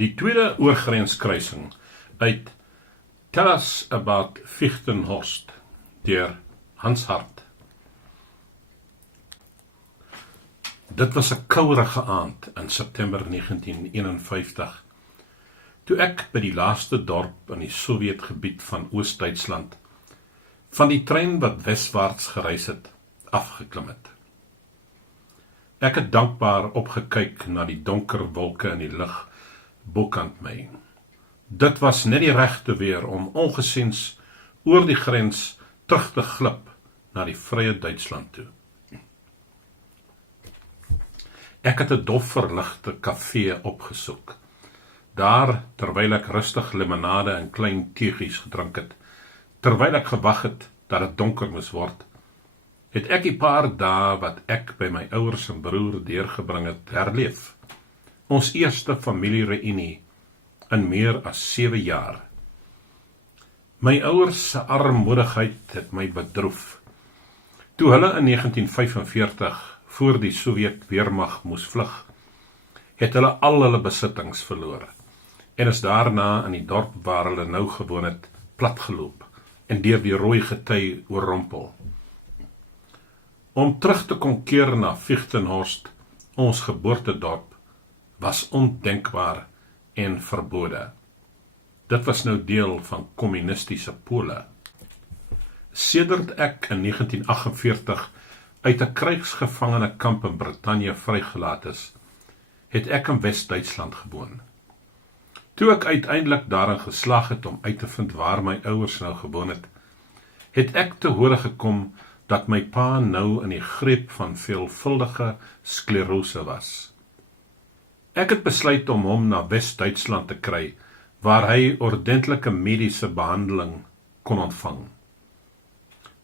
Die tweede oorgrenskruising uit Tell Us About Fichtenhorst deur Hans Hart. Dit was 'n kourige aand in September 1951, toe ek by die laaste dorp in die Sowjetgebied van Oost-Duitsland van die trein wat weswaarts gereis het, afgeklim het. Ek het dankbaar opgekyk na die donker wolke in die lug bokant my. Dit was net die regte weer om ongesiens oor die grens terug te glip na die vrye Duitsland toe. Ek het 'n dof verligte kafee opgesoek. Daar, terwyl ek rustig limonade in klein teegies gedrink het, terwyl ek gewag het dat dit donker moes word, het ek die paar dae wat ek by my ouers en broer deurgebring het, herleef. Ons eerste familiereunie in meer as 7 jaar. My ouers se armoedigheid het my bedroef. Toe hulle in 1945 voor die Sowjet weermag moes vlug, het hulle al hulle besittings verloor en is daarna in die dorp waar hulle nou gewoon het, platgeloop en deur die rooi gety oorrompel. Om terug te kon keer na Fichtenhorst, ons geboortedorp, was ondenkbaar en verbode. Dit was nou deel van kommunistiese Pole. Sedert ek in 1948 uit 'n krygsgevangenekamp in Brittanje vrygelaat is, het ek in Wes-Duitsland gewoon. Toe ek uiteindelik daarin geslaag het om uit te vind waar my ouers nou gewoon het ek te hore gekom dat my pa nou in die greep van veelvuldige sklerose was. Ek het besluit om hom na Wes-Duitsland te kry, waar hy ordentlike mediese behandeling kon ontvang.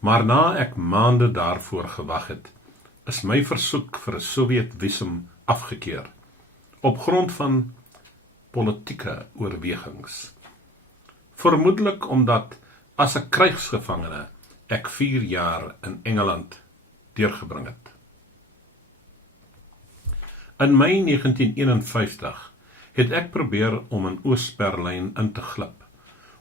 Maar na ek maande daarvoor gewag het, is my versoek vir 'n Sowjetvisum afgekeur, op grond van politieke oorwegings. Vermoedelik omdat as 'n krygsgevangene ek 4 jaar in Engeland deurgebring het. In Mei 1951 het ek probeer om in Oos-Berlyn in te glip,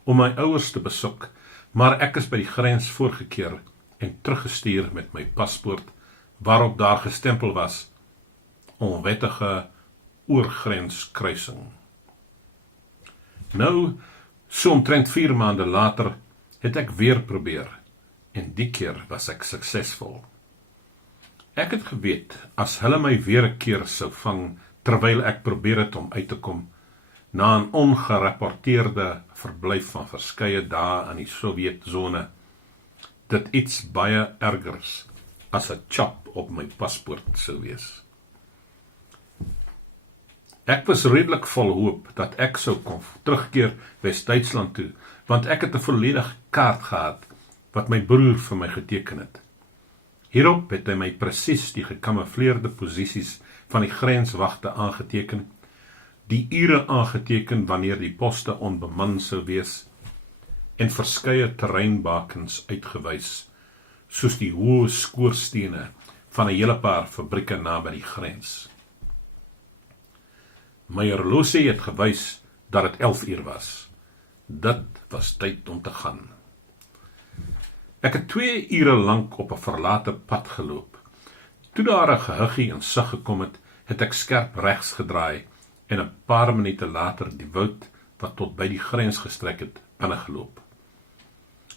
om my ouers te besoek, maar ek is by die grens voorgekeer en teruggestuur met my paspoort, waarop daar gestempel was, onwettige oorgrenskruising. Nou, so omtrent 4 maande later, het ek weer probeer, en die keer was ek suksesvol. Ek het geweet, as hulle my weer 'n keer sou vang, terwyl ek probeer het om uit te kom, na 'n ongerapporteerde verblyf van verskeie dae in die Sowjetzone, dit iets baie ergers as 'n chap op my paspoort sou wees. Ek was redelik vol hoop dat ek sou kon terugkeer Wes-Duitsland toe, want ek het 'n volledige kaart gehad wat my broer vir my geteken het. Hierop het hy my presies die gekamoufleerde posisies van die grenswagte aangeteken, die ure aangeteken wanneer die poste onbeman sou wees, en verskeie terreinbakens uitgewys, soos die hoë skoorstene van 'n hele paar fabrieke naby die grens. My horlosie het gewys dat dit 11 uur was. Dit was tyd om te gaan. Ek het 2 ure lank op 'n verlate pad geloop. Toe daar 'n gehuggie in sig gekom het ek skerp regs gedraai en 'n paar minute later die woud wat tot by die grens gestrek het, binnegeloop.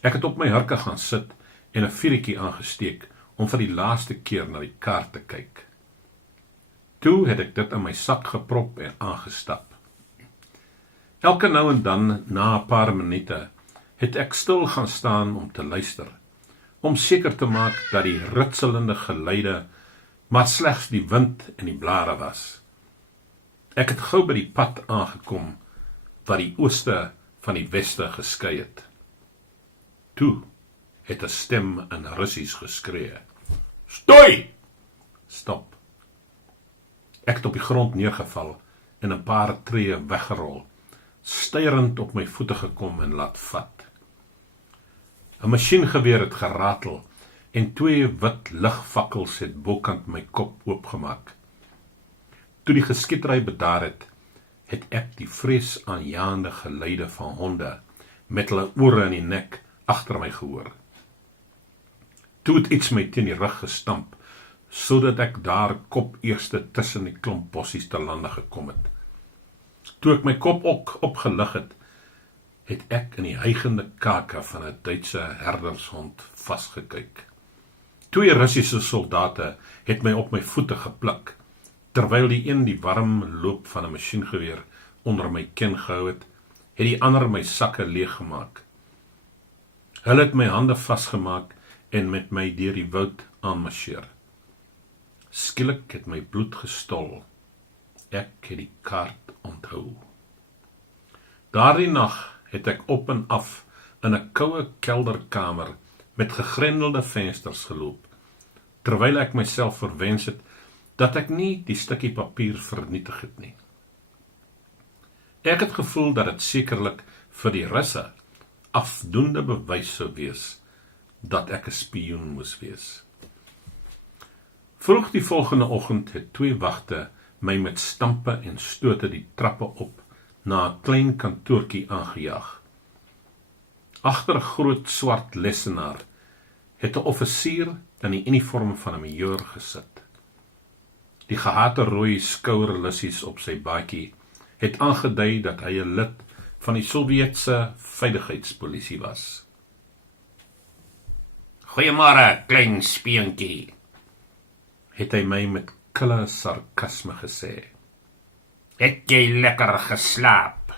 Ek het op my hurke gaan sit en 'n vuurtjie aangesteek om vir die laaste keer na die kaart te kyk. Toe het ek dit in my sak geprop en aangestap. Elke nou en dan, na 'n paar minute, het ek stil gaan staan om te luister, om seker te maak dat die ritselende geluide maar slegs die wind en die blare was. Ek het gou by die pad aangekom, wat die ooste van die weste geskei het. Toe het 'n stem in Russies geskree. Stoi! Stop. Ek het op die grond neergeval en 'n paar tree weggerol, styrend op my voete gekom en laat vat. 'n Masjiengeweer het geratel en 2 wit ligvakkels het bokant my kop oopgemaak. Toe die geskietery bedaar het het ek die vreesaanjaende geluide van honde met hulle ore in die nek agter my gehoor. Toe het iets my teen die rug gestamp, sodat ek daar kop eerste tussen die klomp bossies te lande gekom het. Toe ek my kop ook opgelig het ek in die hygende kake van 'n Duitse herdershond vasgekyk. 2 Russiese soldate het my op my voete gepluk, terwyl die een die warm loop van 'n masjiengeweer onder my kin gehou het die ander my sakke leeggemaak. Hulle het my hande vasgemaak en met my deur die woud aanmarcheer. Skielik het my bloed gestol. Ek het die kaart onthou. Daardie nag het ek op en af in 'n koue kelderkamer met gegrendelde vensters geloop, terwyl ek myself verwens het dat ek nie die stukkie papier vernietig het nie. Ek het gevoel dat dit sekerlik vir die Russe afdoende bewys sou wees dat ek 'n spioen moes wees. Vroeg die volgende oggend het 2 wagte my met stampe en stote die trappe op na 'n klein kantoortjie aangejaag. Agter 'n groot swart lesenaar het 'n offisier in die uniform van 'n majoor gesit. Die gehate rooi skouerlussies op sy baadjie het aangedui dat hy 'n lid van die Sowjetse veiligheidspolisie was. "Goeiemôre, klein spioentjie," het hy my met kille sarkasme gesê. "Het jy lekker geslaap?"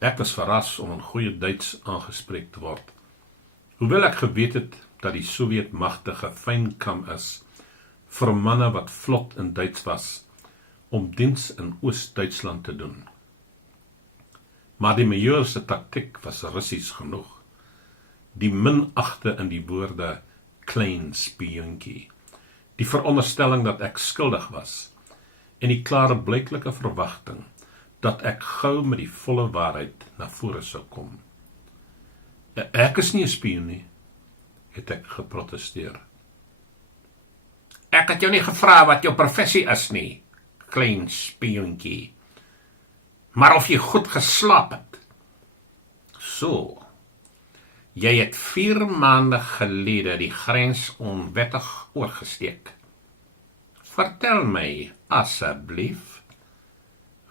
Ek was verras om in goeie Duits aangespreek te word, hoewel ek geweet het dat die Sowjetmagte gefynkam is vir manne wat vlot in Duits was om diens in Oost-Duitsland te doen. Maar die majoor se taktiek was Russies genoeg. Die minagte in die woorde klein spioentjie, die veronderstelling dat ek skuldig was, en die klaarblyklike verwagting dat ek gou met die volle waarheid na vore sou kom. "Ek is nie 'n spioen nie," het ek geprotesteer. "Ek het jou nie gevra wat jou professie is nie, klein spioentjie, maar of jy goed geslaap het." "So, jy het 4 maande gelede die grens onwettig oorgesteek. Vertel my, asseblief,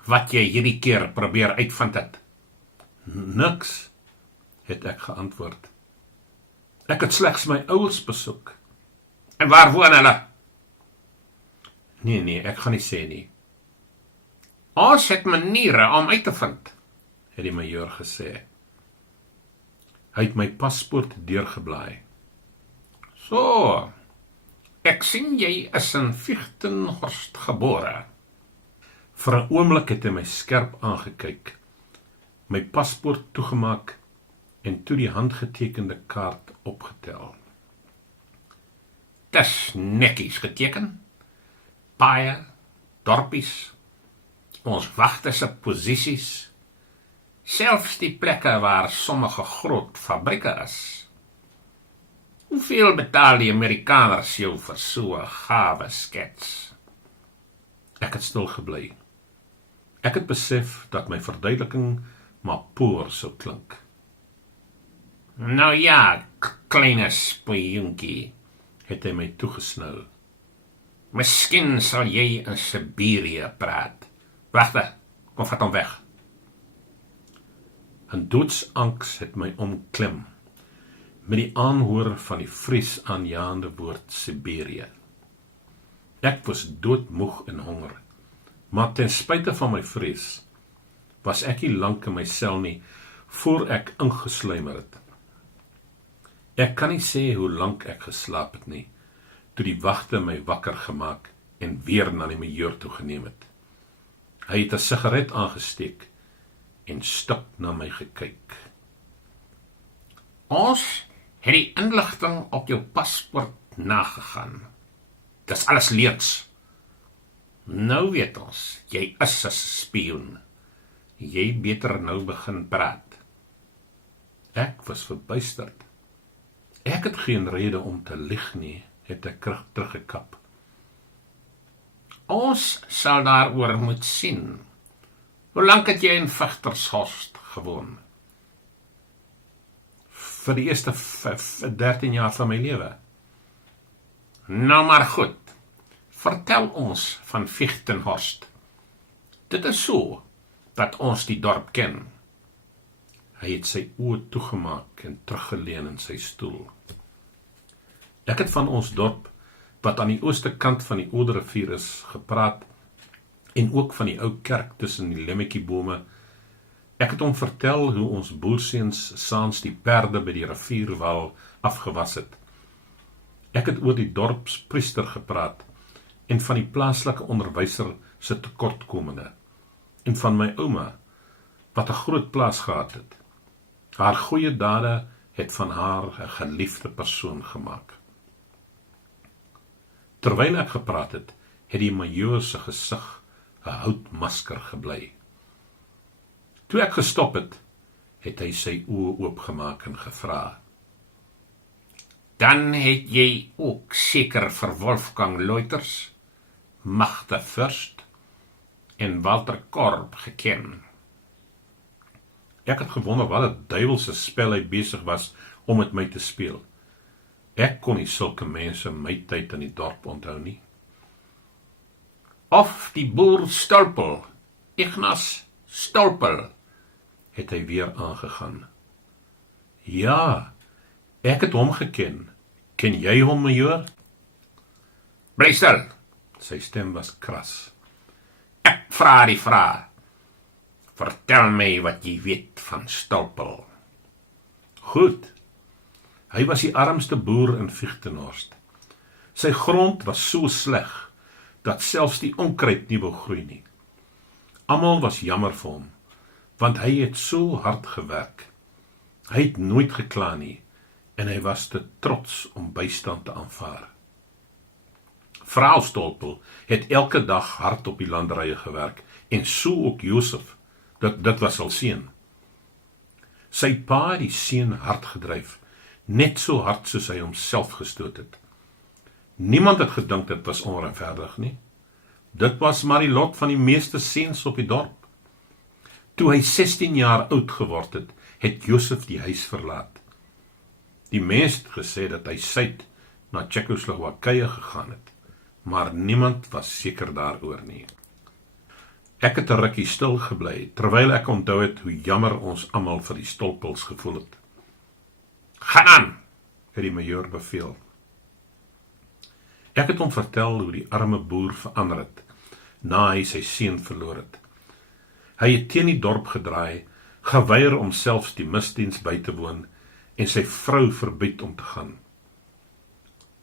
wat jy hierdie keer probeer uitvind het." "Niks," het ek geantwoord. "Ek het slegs my ouers besoek." "En waar woon hulle?" Nee, ek gaan nie sê nie." "Ons het maniere om uit te vind," het die majoor gesê. Hy het my paspoort deurgeblaai. "So, ek sien jy is in Fichtenhorst gebore." Vir 'n oomblik het hy my skerp aangekyk, my paspoort toegemaak en toe die handgetekende kaart opgetel. "Dis netjies geteken. Paaie, dorpies, ons wagte se posisies, selfs die plekke waar sommige groot fabrieke is. Hoeveel betaal die Amerikaners jou vir so 'n gawe skets?" Ek het stil gebly. Ek het besef dat my verduideliking maar poor sou klink. "Nou ja, kleine spioentjie," het hy my toegesnou. "Miskien sal jy in Siberië praat. Wagte, kom vat hom weg." 'n doodsangs het my omklem met die aanhoor van die vreesaanjaende woord Siberië. Ek was doodmoeg en honger, maar ten spyte van my vrees, was ek nie lank in my sel nie, voor ek ingesluimer het. Ek kan nie sê hoe lank ek geslaap het nie, toe die wagte my wakker gemaak en weer na die majoor toe geneem het. Hy het 'n sigaret aangesteek en stik na my gekyk. "Ons het die inligting op jou paspoort nagegaan. Dis alles leuks. Nou weet ons, jy is 'n spioen. Jy beter nou begin praat." Ek was verbuisterd. Ek het geen rede om te lieg nie, het ek teruggekap. "Ons sal daaroor moet sien. Hoe lank het jy in Vechtershorst gewoon? Vir die eerste 13 jaar van my lewe. Nou maar goed, vertel ons van Vechtenhorst. Dit is so, dat ons die dorp ken. Hy het sy oë toegemaak en teruggeleun in sy stoel. Ek het van ons dorp, wat aan die ooste kant van die Oude-rivier is, gepraat, en ook van die ou kerk tussen die lemmetjiebome. Ek het hom vertel hoe ons boerseuns saans die perde by die rivierwal afgewas het. Ek het oor die dorpspriester gepraat, en van die plaaslike onderwyser se tekortkominge, en van my ouma, wat 'n groot plaas gehad het. Haar goeie dade het van haar 'n geliefde persoon gemaak. Terwyl ek gepraat het, het die majoor se gesig 'n houtmasker gebly. Toe ek gestop het, het hy sy oë oopgemaak en gevra: Dan het jy ook seker vir Wolfgang Loiters, Magda Fürst en Walter Korb geken. Ek het gewonder wat 'n duiwelse spel hy besig was om met my te speel. Ek kon nie sulke mense my tyd in die dorp onthou nie. Of die boer Stolpel, Ignas Stolpel, het hy weer aangegaan. Ja, ek het hom geken. Ken jy hom, majoor? Bly stil, sy stem was kras. Ek vra die vraag. Vertel my wat jy weet van Stolpel. Goed. Hy was die armste boer in Vechtenhorst. Sy grond was so sleg, dat selfs die onkruid nie wou groei nie. Almal was jammer vir hom, want hy het so hard gewerk. Hy het nooit gekla nie, en hy was te trots om bystand te aanvaar. Vrou Stolpel het elke dag hard op die landerye gewerk, en so ook Josef, dit was sy seun. Sy pa het die seun hard gedryf, net so hard soos hy homself gestoot het. Niemand het gedink dit was onregverdig nie. Dit was maar die lot van die meeste seuns op die dorp. Toe hy 16 jaar oud geword het, het Josef die huis verlaat. Die mens het gesê dat hy suid na Tsjechoslowakye gegaan het, maar niemand was seker daaroor nie. Ek het 'n rukkie stil gebly, terwyl ek onthou het hoe jammer ons almal vir die Stolpels gevoel het. Gaan aan, het die majoor beveel. Ek het hom vertel hoe die arme boer verander het, na hy sy seun verloor het. Hy het teen die dorp gedraai, geweier om selfs die misdiens by te woon, en sy vrou verbied om te gaan.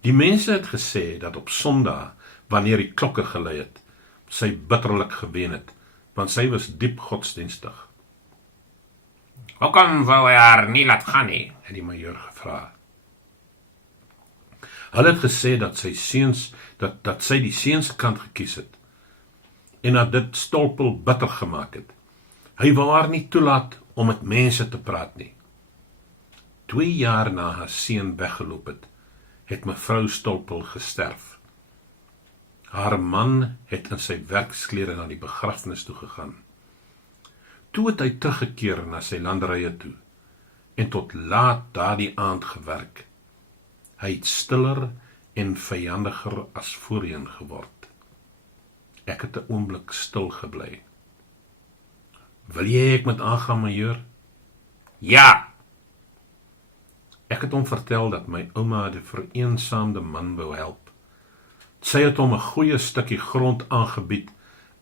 Die mense het gesê dat op Sondag, wanneer die klokke gelei het, sy bitterlik geween het, want sy was diep godsdienstig. Hoekom wou hy haar nie laat gaan nie, het die majoor gevra. Hulle het gesê dat sy seuns, dat sy die seuns kant gekies het, en dat dit Stolpel bitter gemaak het. Hy wou haar nie toelaat om met mense te praat nie. 2 jaar na haar seun weggeloop het mevrou Stolpel gesterf. Haar man het in sy werksklere na die begrafnis toe gegaan. Toe het hy teruggekeer na sy landerye toe, en tot laat daardie aand gewerk. Hy het stiller en vyandiger as voorheen geword. Ek het 'n oomblik stil gebly. Wil jy ek moet aangaan, majoor? Ja! Ek het hom vertel dat my ouma die vereensaamde man wou help. Sy het hom 'n goeie stukkie grond aangebied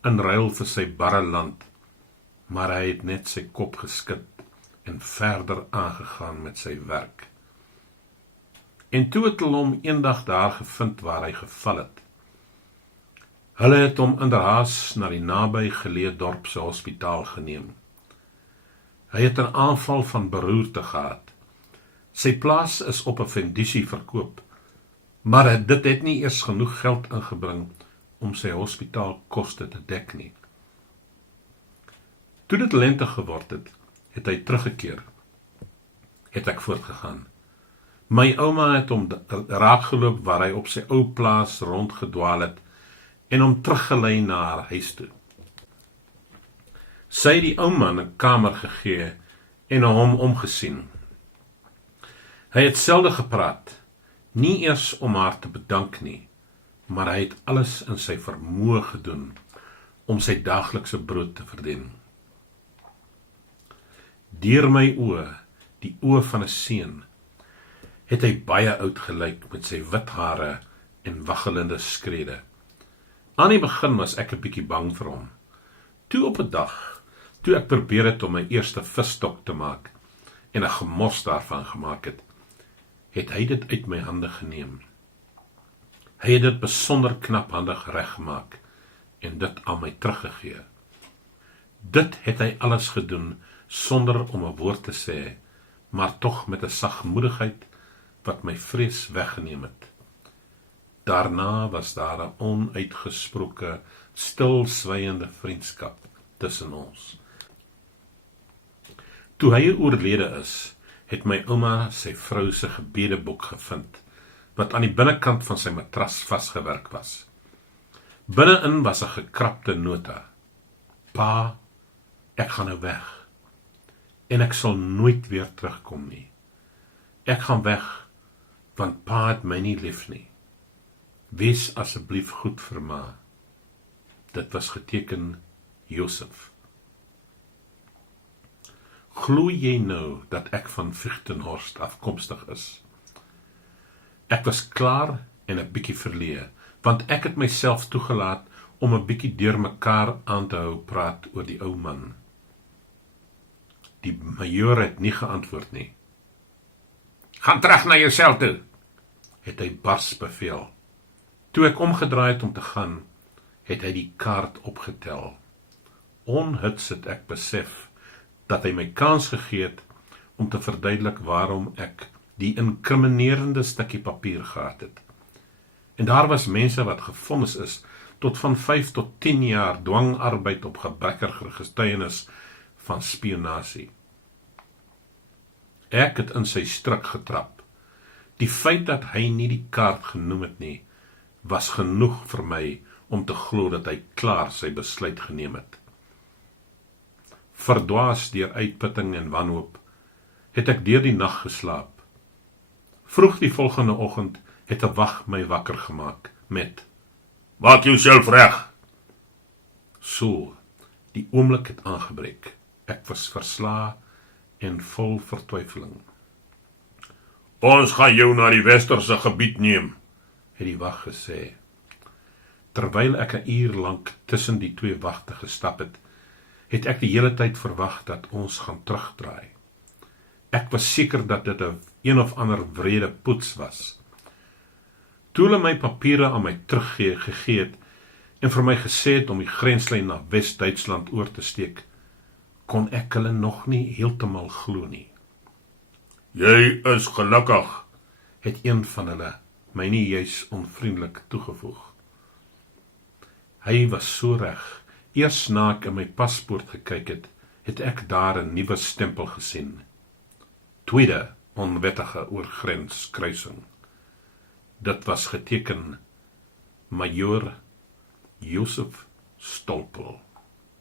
in ruil vir sy barre land, maar hy het net sy kop geskit en verder aangegaan met sy werk. En toe het hulle hom eendag daar gevind waar hy geval het. Hulle het hom inderhaas na die naby geleë dorp se hospitaal geneem. Hy het 'n aanval van beroerte gehad. Sy plaas is op 'n vendusie verkoop, maar dit het nie eers genoeg geld ingebring om sy hospitaalkoste te dek nie. Toe dit lente geword het hy teruggekeer. Het ek voortgegaan. My ouma het hom raakgeloop waar hy op sy ou plaas rondgedwaal het en hom teruggelei na haar huis toe. Sy het die ou man 'n kamer gegee en na hom omgesien. Hy het selde gepraat, nie eers om haar te bedank nie, maar hy het alles in sy vermoë gedoen om sy daaglikse brood te verdien. Deur my oë, die oë van 'n seun, het hy baie oud gelyk met sy wit hare en waggelende skrede. Aan die begin was ek 'n bietjie bang vir hom. Toe op 'n dag, toe ek probeer het om my eerste visstok te maak en 'n gemors daarvan gemaak het, het hy dit uit my hande geneem. Hy het dit besonder knaphandig reggemaak en dit aan my teruggegee. Dit het hy alles gedoen sonder om 'n woord te sê, maar tog met 'n sagmoedigheid wat my vrees weggeneem het. Daarna was daar 'n onuitgesproke, stilswygende vriendskap tussen ons. Toe hy oorlede is, het my ouma sy vrou se gebedeboek gevind, wat aan die binnekant van sy matras vasgewerk was. Binne-in was 'n gekrapte nota. Pa, ek gaan nou weg, en ek sal nooit weer terugkom nie. Ek gaan weg, want pa het my nie lief nie. Wees asseblief goed vir ma. Dit was geteken Josef. Glo jy nou dat ek van Fichtenhorst afkomstig is? Ek was klaar en 'n bietjie verleë, want ek het myself toegelaat om 'n bietjie deurmekaar aan te hou praat oor die ou man. Die majoor het nie geantwoord nie. Gaan terug na jou sel toe, het hy bars beveel. Toe ek omgedraai het om te gaan, het hy die kaart opgetel. Onhuts het ek besef dat hy my kans gegee het om te verduidelik waarom ek die inkriminerende stukkie papier gehad het. En daar was mense wat gevonnis is tot van 5 tot 10 jaar dwangarbeid op gebrekkige getuienis van spionasie. Ek het in sy struik getrap. Die feit dat hy nie die kaart genoem het nie, was genoeg vir my om te glo dat hy klaar sy besluit geneem het. Verdwaas deur uitputting en wanhoop, het ek deur die nag geslaap. Vroeg die volgende oggend het 'n wag my wakker gemaak met: "Maak jouself reg." So, die oomblik het aangebreek. Ek was verslae en vol vertwyfeling. "Ons gaan jou na die westerse gebied neem," het die wag gesê. Terwyl ek 'n uur lank tussen die twee wagte gestap het ek die hele tyd verwag dat ons gaan terugdraai. Ek was seker dat dit 'n een of ander wrede poets was. Toe hulle my papiere aan my teruggegee het en vir my gesê het om die grenslyn na Wes-Duitsland oor te steek, kon ek hulle nog nie heeltemal glo nie. "Jy is gelukkig," het een van hulle my nie juis onvriendelik toegevoeg. Hy was so reg. Eers na ek in my paspoort gekyk het ek daar 'n nuwe stempel gesien. Tweede onwettige oorgrenskruising. Dit was geteken Majoor Josef Stolpel.